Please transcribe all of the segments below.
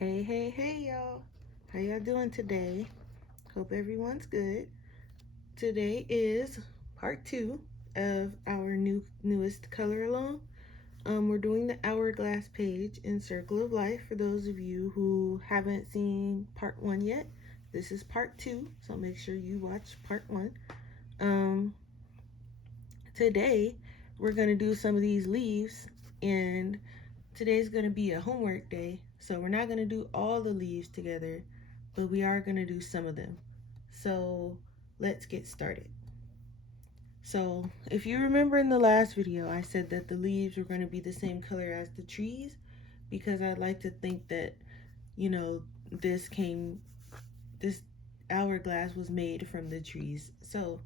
Hey, y'all. How y'all doing today? Hope everyone's good. Today is part 2 of our newest color along. We're doing the Hourglass Page in Circle of Life. For those of you who haven't seen part 1 yet, this is part 2, so make sure you watch part 1. Today, we're going to do some of these leaves, and today's going to be a homework day, so we're not going to do all the leaves together, but we are going to do some of them. So let's get started. So if you remember in the last video, I said that the leaves were going to be the same color as the trees because I'd like to think that, you know, this hourglass was made from the trees. So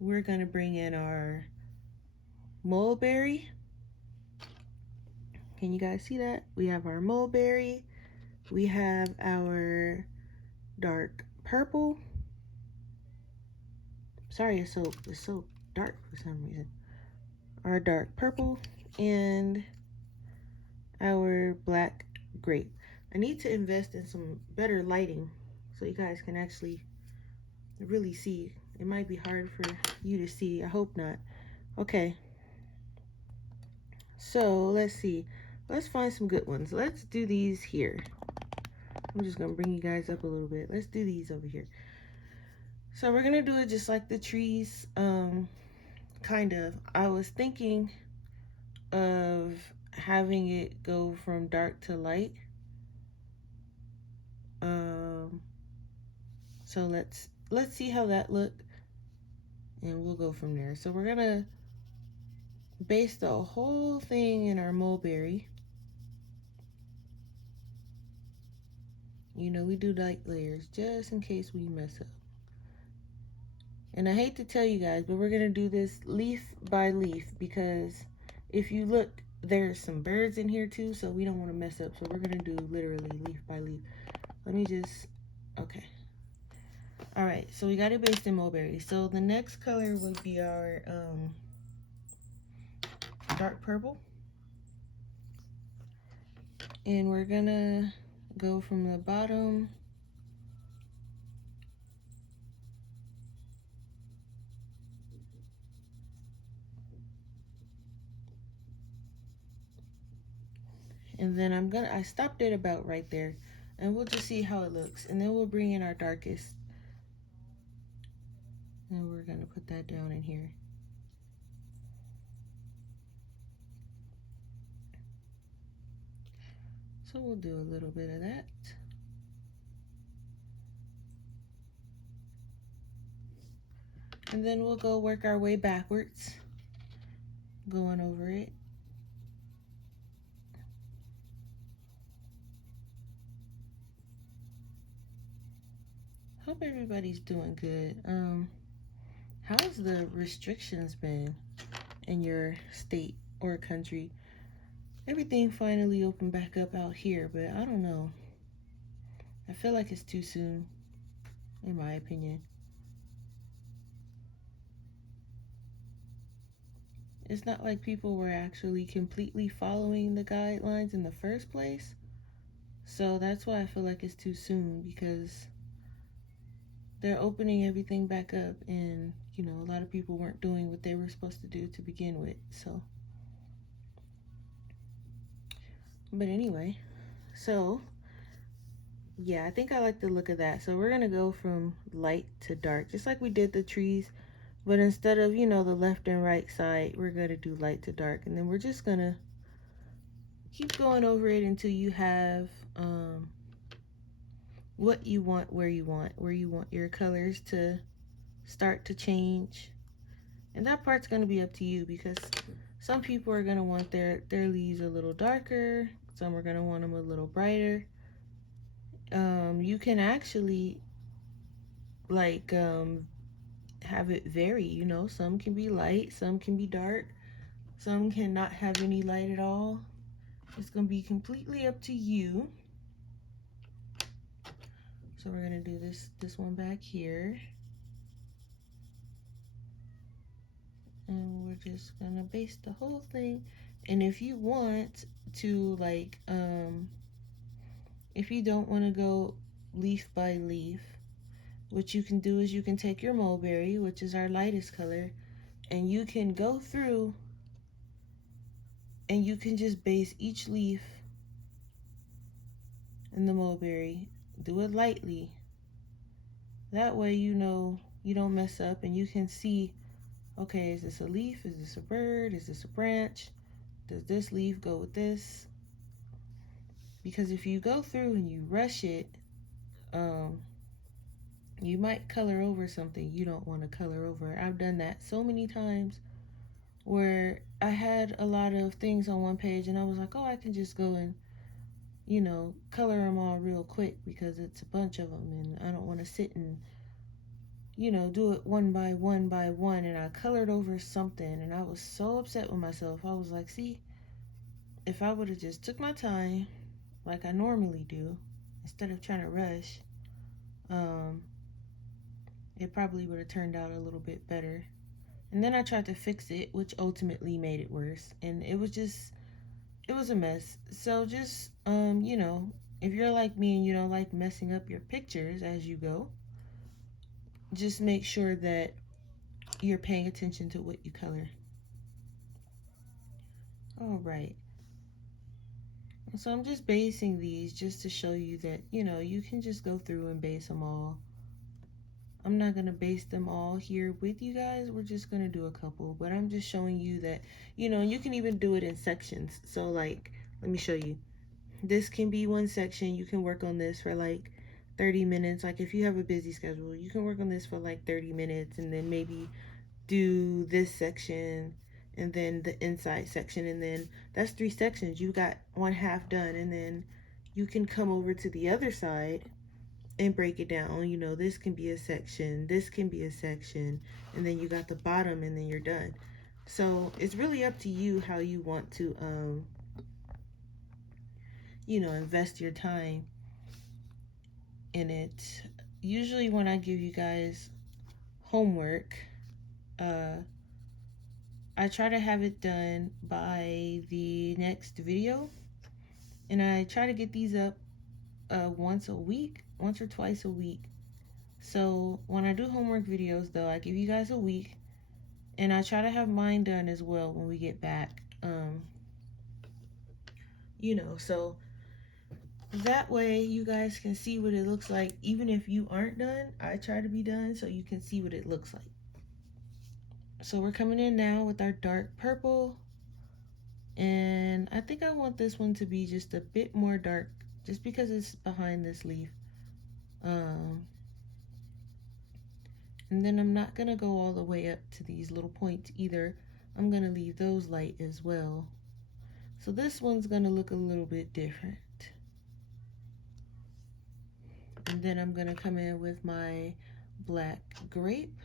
we're going to bring in our mulberry. Can you guys see that? We have our mulberry. We have our dark purple. Sorry, it's so dark for some reason. Our dark purple and our black grape. I need to invest in some better lighting so you guys can actually really see. It might be hard for you to see. I hope not. Okay. So let's see. Let's find some good ones. Let's do these here. I'm just gonna bring you guys up a little bit. Let's do these over here. So we're gonna do it just like the trees, kind of. I was thinking of having it go from dark to light. So let's see how that looked, and we'll go from there. So we're gonna base the whole thing in our mulberry. You know, we do light layers just in case we mess up. And I hate to tell you guys, but we're gonna do this leaf by leaf because if you look, there's some birds in here too, so we don't want to mess up. So we're gonna do literally leaf by leaf. Let me just, okay. All right, so we got it based in mulberry. So the next color would be our dark purple. And we're gonna go from the bottom and then I stopped it about right there, and we'll just see how it looks, and then we'll bring in our darkest, and we're gonna put that down in here. So we'll do a little bit of that. And then we'll go work our way backwards, going over it. Hope everybody's doing good. How's the restrictions been in your state or country? Everything finally opened back up out here, but I don't know. I feel like it's too soon, in my opinion. It's not like people were actually completely following the guidelines in the first place. So that's why I feel like it's too soon, because they're opening everything back up and, you know, a lot of people weren't doing what they were supposed to do to begin with. So, but anyway, so yeah, I think I like the look of that. So we're gonna go from light to dark, just like we did the trees, but instead of, you know, the left and right side, we're gonna do light to dark, and then we're just gonna keep going over it until you have what you want, where you want your colors to start to change. And that part's going to be up to you, because some people are going to want their leaves a little darker, some are going to want them a little brighter. You can actually like have it vary, you know. Some can be light, some can be dark, some cannot have any light at all. It's going to be completely up to you. So we're going to do this one back here. And we're just gonna base the whole thing. And if you want to, like, if you don't want to go leaf by leaf, what you can do is you can take your mulberry, which is our lightest color, and you can go through and you can just base each leaf in the mulberry. Do it lightly. That way you know you don't mess up and you can see, okay, is this a leaf? Is this a bird? Is this a branch? Does this leaf go with this? Because if you go through and you rush it, you might color over something you don't want to color over. I've done that so many times where I had a lot of things on one page and I was like, oh, I can just go and, color them all real quick because it's a bunch of them and I don't want to sit and, do it one by one by one. And I colored over something and I was so upset with myself. I was like, see, if I would have just took my time like I normally do instead of trying to rush, it probably would have turned out a little bit better. And then I tried to fix it, which ultimately made it worse. And it was a mess. So just, if you're like me and you don't like messing up your pictures as you go, just make sure that you're paying attention to what you color. All right. So I'm just basing these just to show you that, you can just go through and base them all. I'm not going to base them all here with you guys. We're just going to do a couple, but I'm just showing you that, you can even do it in sections. So like, let me show you. This can be one section. You can work on this for like 30 minutes. Like if you have a busy schedule, you can work on this for like 30 minutes and then maybe do this section and then the inside section. And then that's 3 sections. You got 1/2 done. And then you can come over to the other side and break it down. This can be a section, this can be a section, and then you got the bottom and then you're done. So it's really up to you how you want to invest your time in it. Usually when I give you guys homework, I try to have it done by the next video, and I try to get these up once or twice a week. So when I do homework videos though, I give you guys a week, and I try to have mine done as well when we get back. So that way you guys can see what it looks like. Even if you aren't done, I try to be done so you can see what it looks like. So we're coming in now with our dark purple, and I think I want this one to be just a bit more dark just because it's behind this leaf. And then I'm not gonna go all the way up to these little points either. I'm gonna leave those light as well. So this one's gonna look a little bit different. And then I'm gonna come in with my black grape.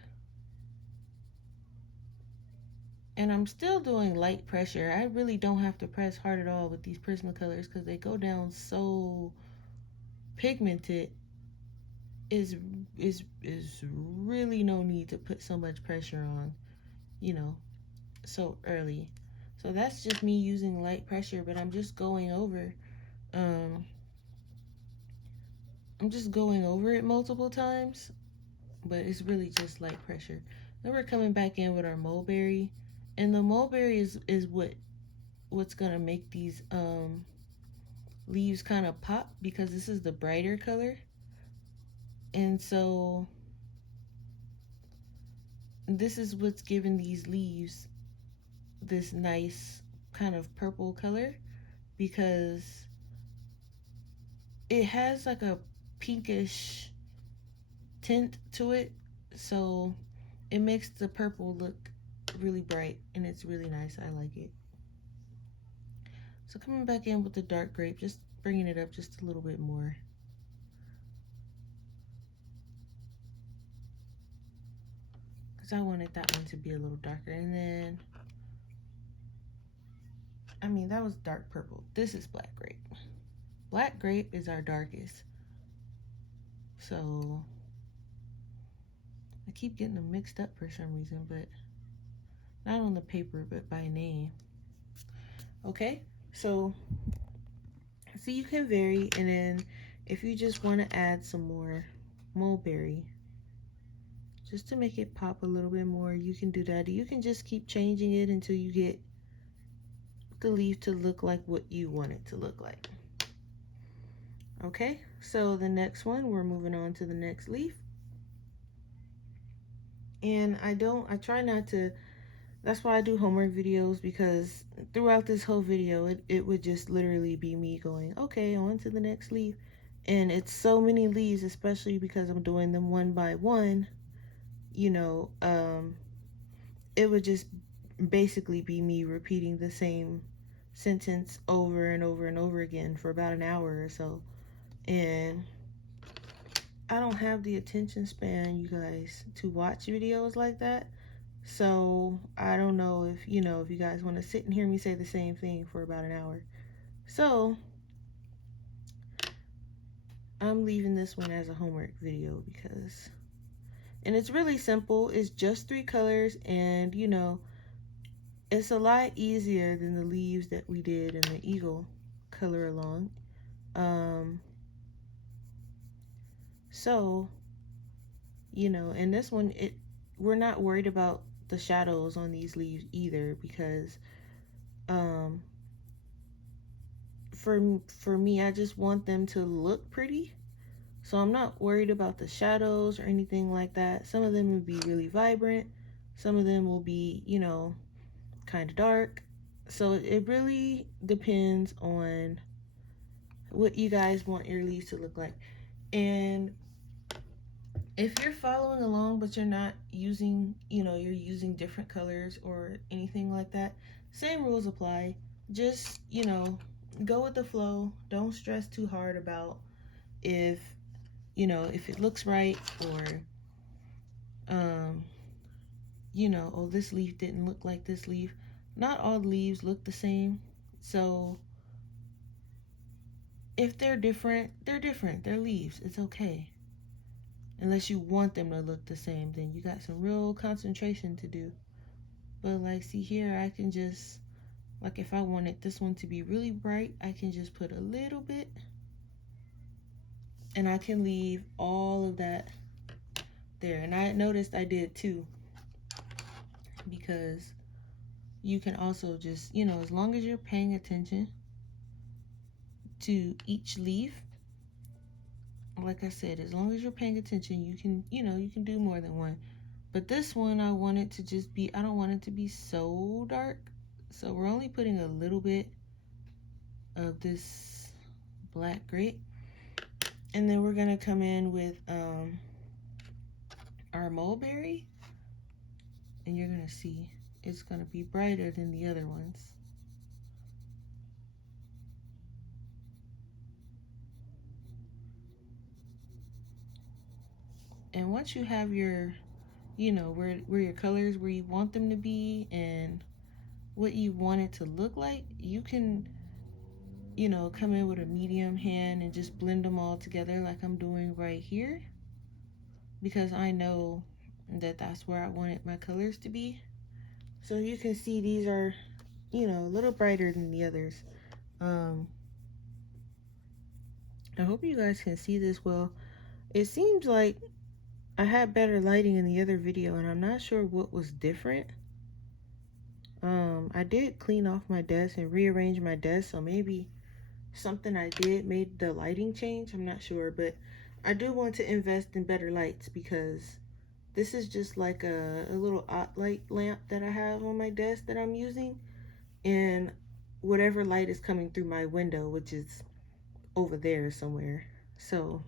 And I'm still doing light pressure. I really don't have to press hard at all with these Prismacolors because they go down so pigmented. Is really no need to put so much pressure on, so early. So that's just me using light pressure, but I'm just going over it multiple times, but it's really just light pressure. Then we're coming back in with our mulberry, and the mulberry is what's gonna make these leaves kind of pop because this is the brighter color. And so this is what's giving these leaves this nice kind of purple color because it has like a pinkish tint to it. So it makes the purple look really bright and it's really nice. I like it. So coming back in with the dark grape, just bringing it up just a little bit more. Because I wanted that one to be a little darker. And then, that was dark purple. This is black grape. Black grape is our darkest. So I keep getting them mixed up for some reason, but not on the paper, but by name. Okay, so you can vary, and then If you just want to add some more mulberry, just to make it pop a little bit more, you can do that. You can just keep changing it until you get the leaf to look like what you want it to look like. Okay, so the next one, we're moving on to the next leaf. And I try not to, that's why I do homework videos, because throughout this whole video, it would just literally be me going, okay, on to the next leaf. And it's so many leaves, especially because I'm doing them one by one, you know, it would just basically be me repeating the same sentence over and over and over again for about an hour or so. And I don't have the attention span, you guys, to watch videos like that. So I don't know if, if you guys want to sit and hear me say the same thing for about an hour. So I'm leaving this one as a homework video because, and it's really simple. It's just 3 colors, and it's a lot easier than the leaves that we did in the eagle color along. So, and this one, we're not worried about the shadows on these leaves either, because for me, I just want them to look pretty. So I'm not worried about the shadows or anything like that. Some of them will be really vibrant. Some of them will be, kind of dark. So it really depends on what you guys want your leaves to look like. And if you're following along but you're not using, you're using different colors or anything like that, same rules apply. Just, go with the flow. Don't stress too hard about if, if it looks right, or oh, this leaf didn't look like this leaf. Not all leaves look the same. So if they're different, they're different. They're leaves. It's okay. Unless you want them to look the same, then you got some real concentration to do. But like, see here, I can just, like, if I wanted this one to be really bright, I can just put a little bit, and I can leave all of that there. And I noticed I did too, because you can also just, as long as you're paying attention to each leaf, like I said, as long as you're paying attention, you can, you can do more than one. But this one, I want it to just be, I don't want it to be so dark. So we're only putting a little bit of this black grape. And then we're going to come in with our mulberry. And you're going to see it's going to be brighter than the other ones. And once you have your, where your colors, where you want them to be, and what you want it to look like, you can, come in with a medium hand and just blend them all together like I'm doing right here. Because I know that that's where I wanted my colors to be. So you can see these are, a little brighter than the others. I hope you guys can see this well. It seems like I had better lighting in the other video, and I'm not sure what was different. I did clean off my desk and rearrange my desk, so maybe something I did made the lighting change. I'm not sure, but I do want to invest in better lights, because this is just like a little light lamp that I have on my desk that I'm using, and whatever light is coming through my window, which is over there somewhere. So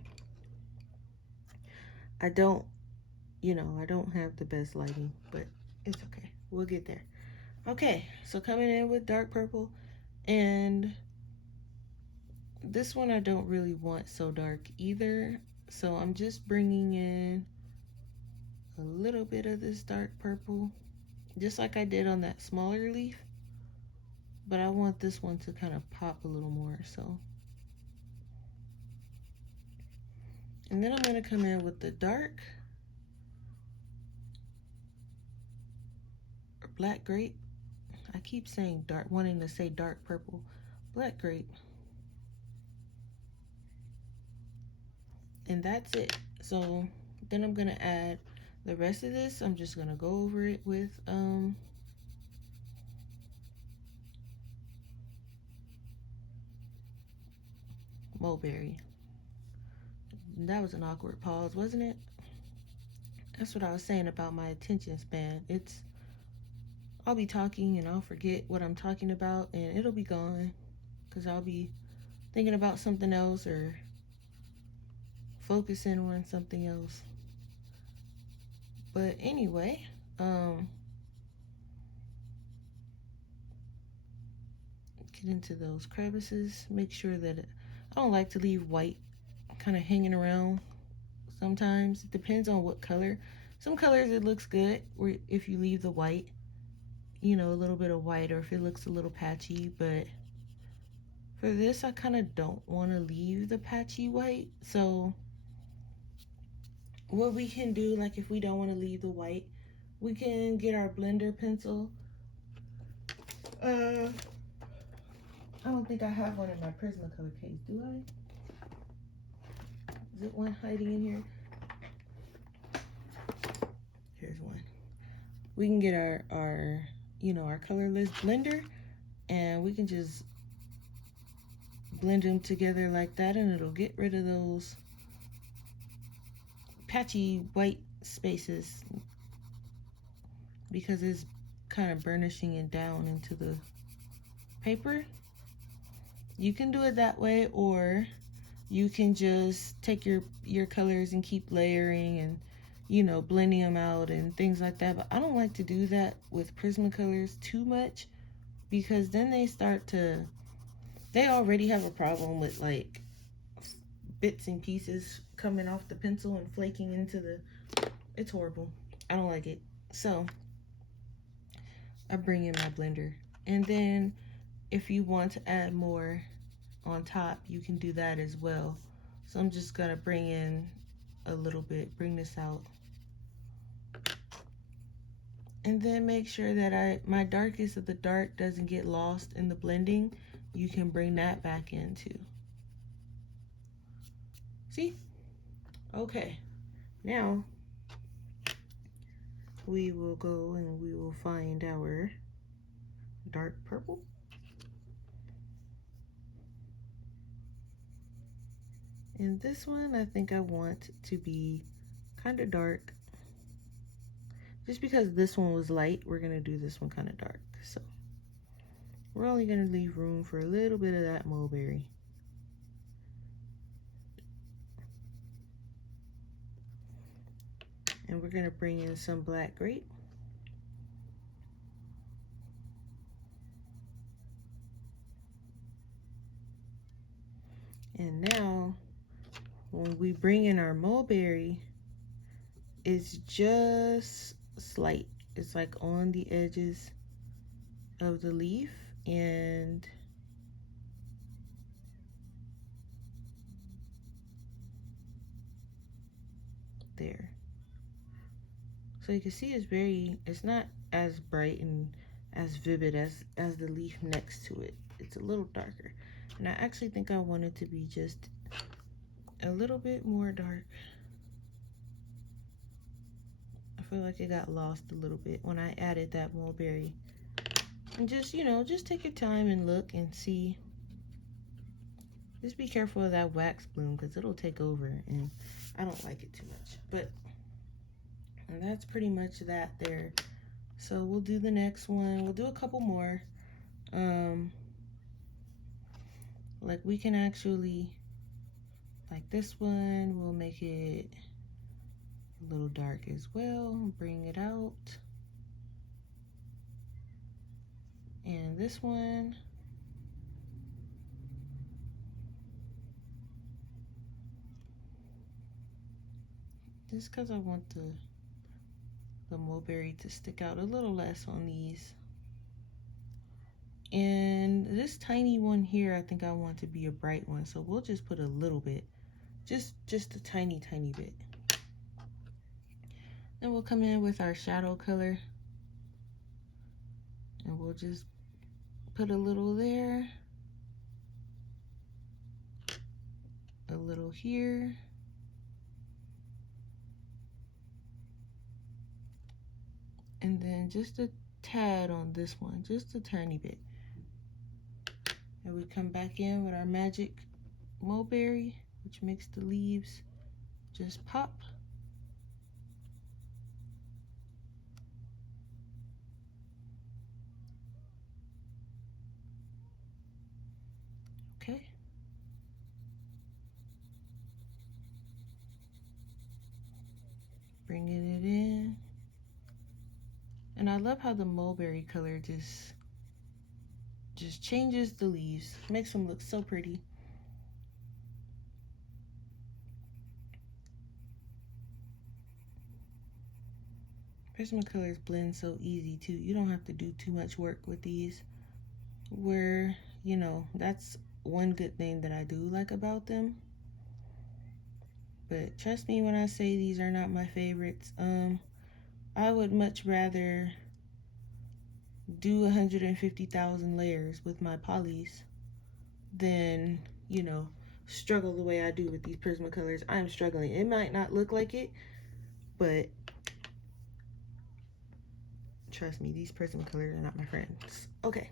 I don't, I don't have the best lighting, but it's okay. We'll get there. Okay, so coming in with dark purple, and this one I don't really want so dark either. So I'm just bringing in a little bit of this dark purple, just like I did on that smaller leaf. But I want this one to kind of pop a little more, so. And then I'm going to come in with the dark, or black grape. I keep saying dark, wanting to say dark purple. Black grape. And that's it. So then I'm gonna add the rest of this. I'm just gonna go over it with mulberry. That was an awkward pause, wasn't it? That's what I was saying about my attention span. I'll be talking and I'll forget what I'm talking about and it'll be gone because I'll be thinking about something else or focusing on something else. But anyway, get into those crevices. Make sure that I don't like to leave white kind of hanging around. Sometimes it depends on what color. Some colors it looks good where if you leave the white, you know, a little bit of white, or if it looks a little patchy. But for this, I kind of don't want to leave the patchy white. So what we can do, like if we don't want to leave the white, we can get our blender pencil. I don't think I have one in my Prismacolor case, do I? Is it one hiding in here? Here's one. We can get our you know, our colorless blender, and we can just blend them together like that, and it'll get rid of those patchy white spaces because it's kind of burnishing it down into the paper. You can do it that way, or you can just take your colors and keep layering and, you know, blending them out and things like that. But I don't like to do that with Prismacolors too much because then they already have a problem with like bits and pieces coming off the pencil and flaking into it's horrible. I don't like it. So I bring in my blender, and then if you want to add more on top, you can do that as well. So I'm just gonna bring in a little bit, bring this out, and then make sure that my darkest of the dark doesn't get lost in the blending. You can bring that back in too. See? Okay, now we will go and we will find our dark purple. And this one, I think I want to be kind of dark. Just because this one was light, we're gonna do this one kind of dark. So we're only gonna leave room for a little bit of that mulberry. And we're gonna bring in some black grape. And now, when we bring in our mulberry, it's just slight. It's like on the edges of the leaf, and there. So you can see it's not as bright and as vivid as the leaf next to it. It's a little darker. And I actually think I want it to be just a little bit more dark. I feel like it got lost a little bit when I added that mulberry. And just, you know, just take your time and look and see. Just be careful of that wax bloom because it'll take over, and I don't like it too much. But that's pretty much that there. So we'll do the next one. We'll do a couple more. Like we can actually, like this one, we'll make it a little dark as well. Bring it out. And this one, just because I want the mulberry to stick out a little less on these. And this tiny one here, I think I want to be a bright one, so we'll just put a little bit, just a tiny bit. Then we'll come in with our shadow color, and we'll just put a little there, a little here, And then just a tad on this one, just a tiny bit. And we come back in with our magic mulberry, which makes the leaves just pop. Okay. Bringing it in. And I love how the mulberry color just changes the leaves. Makes them look so pretty. Prismacolors blend so easy too. You don't have to do too much work with these. Where, you know, that's one good thing that I do like about them. But trust me when I say these are not my favorites. I would much rather do 150,000 layers with my polys than, you know, struggle the way I do with these Prismacolors. I'm struggling. It might not look like it, but trust me, these Prismacolors are not my friends. Okay.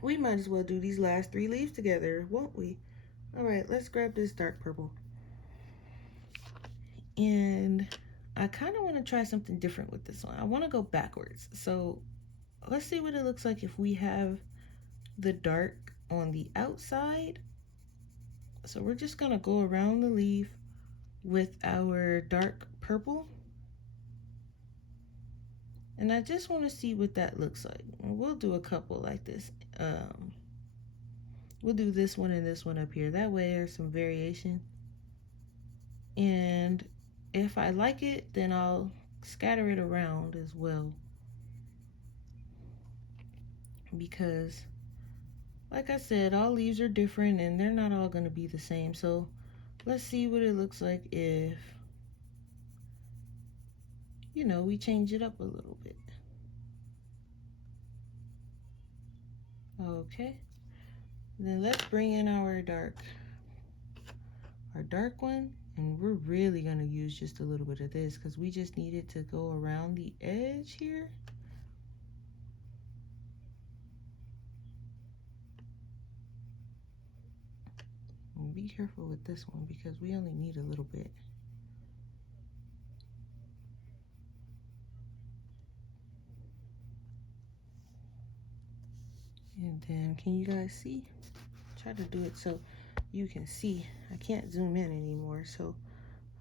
We might as well do these last 3 leaves together, won't we? All right, let's grab this dark purple. And I kind of want to try something different with this one. I want to go backwards. So let's see what it looks like if we have the dark on the outside. So we're just going to go around the leaf with our dark purple. And I just want to see what that looks like. We'll do a couple like this. We'll do this one and this one up here. That way there's some variation. And if I like it, then I'll scatter it around as well. Because, like I said, all leaves are different and they're not all going to be the same. So let's see what it looks like if, you know, we change it up a little bit. Okay. Then let's bring in our dark one, and we're really going to use just a little bit of this because we just need it to go around the edge here. And be careful with this one because we only need a little bit. And then, can you guys see? Try to do it so you can see. I can't zoom in anymore, so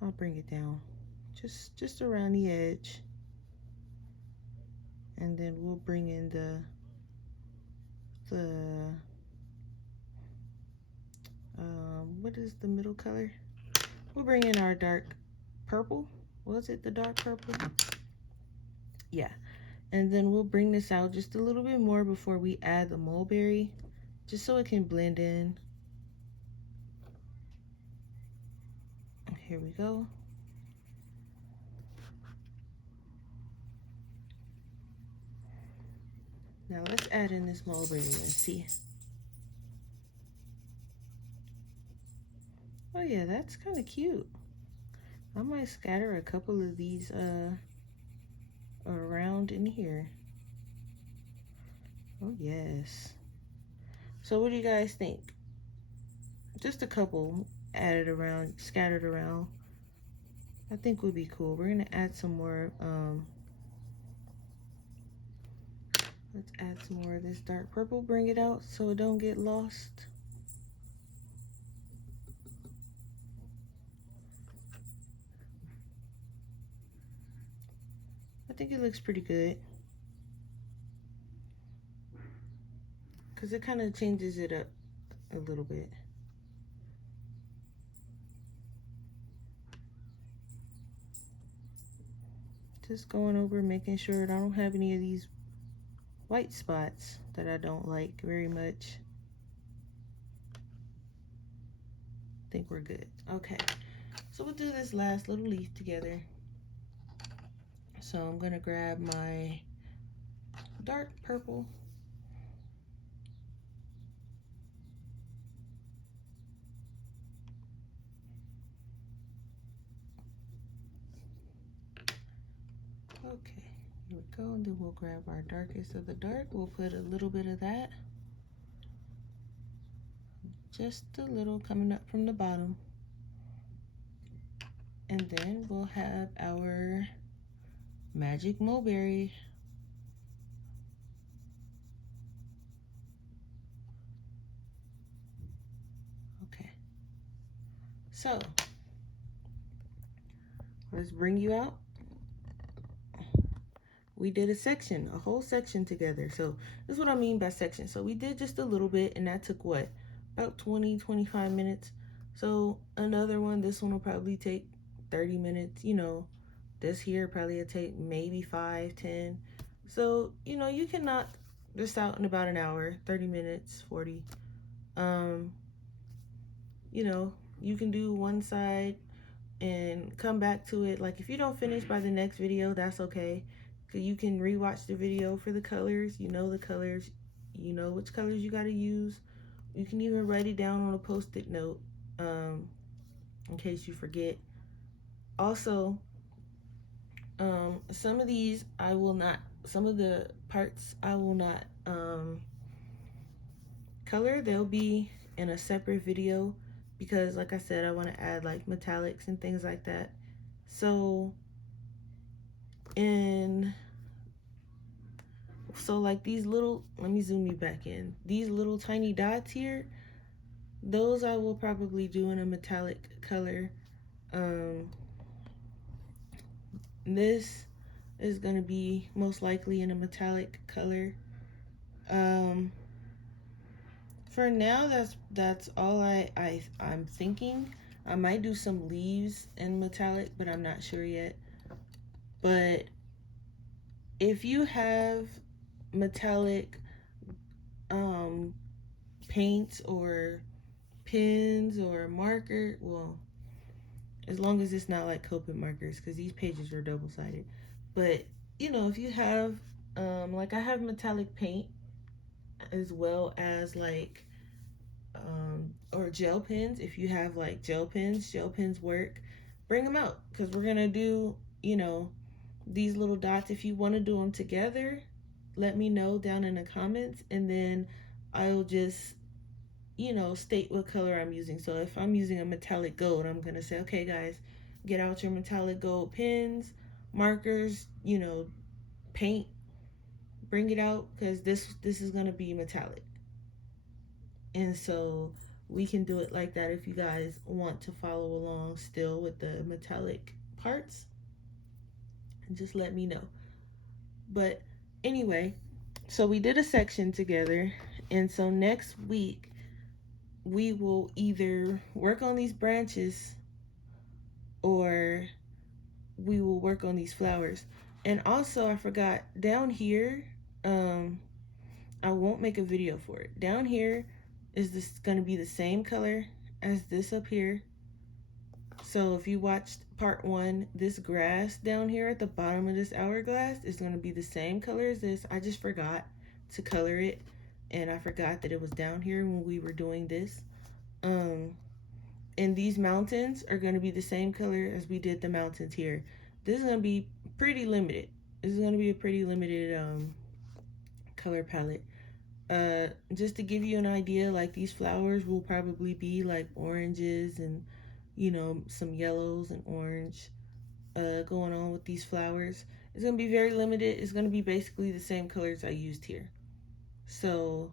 I'll bring it down just around the edge. And then we'll bring in what is the middle color? We'll bring in our dark purple. Was it the dark purple? Yeah. And then we'll bring this out just a little bit more before we add the mulberry, just so it can blend in. Here we go. Now let's add in this mulberry and see. Oh yeah, that's kind of cute. I might scatter a couple of these around in here. Oh yes. So what do you guys think? Just a couple added around, scattered around. I think would be cool. We're gonna add some more. Let's add some more of this dark purple. Bring it out so it don't get lost. I think it looks pretty good. Because it kind of changes it up a little bit. Just going over, making sure I don't have any of these white spots that I don't like very much. I think we're good. Okay, so we'll do this last little leaf together. So I'm gonna grab my dark purple. Okay, go. And then we'll grab our darkest of the dark. We'll put a little bit of that. Just a little coming up from the bottom. And then we'll have our Magic Mulberry. Okay. So, let's bring you out. We did a whole section together. So this is what I mean by section. So we did just a little bit, and that took what? About 20-25 minutes. So another one, this one will probably take 30 minutes. You know, this here probably will take maybe 5-10. So, you know, you can knock this out in about an hour, 30 minutes, 40. You know, you can do one side and come back to it. Like if you don't finish by the next video, that's okay. You can rewatch the video for the colors. You know the colors. You know which colors you got to use. You can even write it down on a post-it note in case you forget. Also, some of these I will not, some of the parts I will not color. They'll be in a separate video because like I said, I want to add like metallics and things like that. So like these little, let me zoom you back in. These little tiny dots here, those I will probably do in a metallic color. This is going to be most likely in a metallic color. For now, that's all I'm thinking. I might do some leaves in metallic, but I'm not sure yet. But if you have metallic paints or pens or marker, well, as long as it's not like Copic markers, because these pages are double-sided. But you know, if you have like I have metallic paint as well as like or gel pens. If you have like gel pens work. Bring them out because we're gonna do, you know, these little dots. If you want to do them together, let me know down in the comments, and then I'll just, you know, state what color I'm using. So if I'm using a metallic gold, I'm gonna say, okay guys, get out your metallic gold pens, markers, you know, paint, bring it out, because this is gonna be metallic. And so we can do it like that if you guys want to follow along still with the metallic parts, and just let me know. But anyway, so we did a section together, and so next week we will either work on these branches or we will work on these flowers. And also I forgot, down here, I won't make a video for it. Down here is this going to be the same color as this up here. So if you watched part 1, this grass down here at the bottom of this hourglass is going to be the same color as this. I just forgot to color it, and I forgot that it was down here when we were doing this. And these mountains are going to be the same color as we did the mountains here. This is going to be pretty limited. This is going to be a pretty limited color palette. Just to give you an idea, like these flowers will probably be like oranges and, you know, some yellows and orange going on with these flowers. It's going to be very limited. It's going to be basically the same colors I used here. So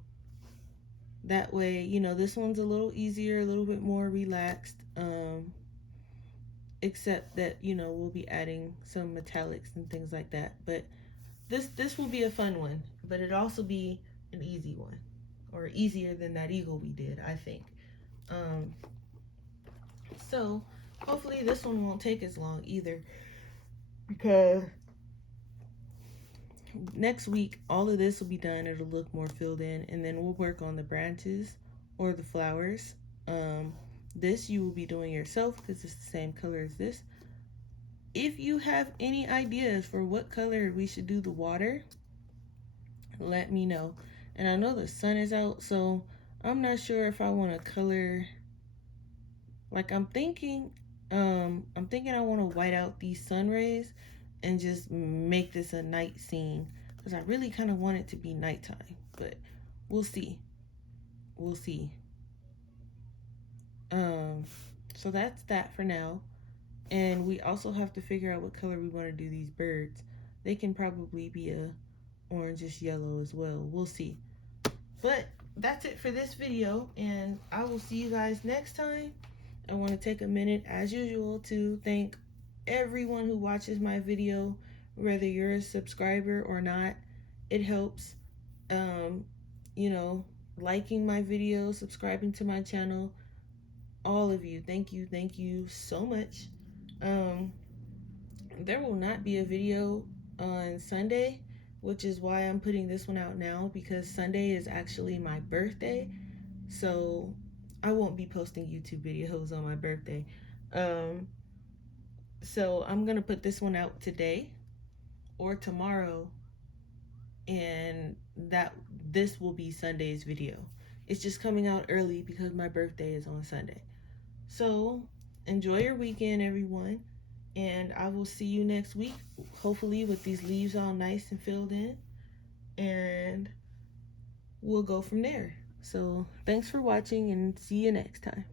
that way, you know, this one's a little easier, a little bit more relaxed, except that, you know, we'll be adding some metallics and things like that. But this will be a fun one, but it'll also be an easy one, or easier than that eagle we did, I think. So hopefully this one won't take as long either, because next week all of this will be done. It'll look more filled in, and then we'll work on the branches or the flowers. This you will be doing yourself because it's the same color as this. If you have any ideas for what color we should do the water, let me know. And I know the sun is out, so I'm not sure if I want to color, like I'm thinking I want to white out these sun rays, and just make this a night scene, because I really kind of want it to be nighttime, but we'll see. We'll see. So that's that for now. And we also have to figure out what color we want to do these birds. They can probably be a orangish yellow as well. We'll see. But that's it for this video, and I will see you guys next time. I want to take a minute, as usual, to thank everyone who watches my video, whether you're a subscriber or not. It helps. You know, liking my videos, subscribing to my channel, all of you. Thank you so much. There will not be a video on Sunday, which is why I'm putting this one out now, because Sunday is actually my birthday. So I won't be posting YouTube videos on my birthday. So I'm gonna put this one out today or tomorrow, and this will be Sunday's video. It's just coming out early because my birthday is on Sunday. So enjoy your weekend, everyone, and I will see you next week, hopefully with these leaves all nice and filled in, and we'll go from there. So thanks for watching, and see you next time.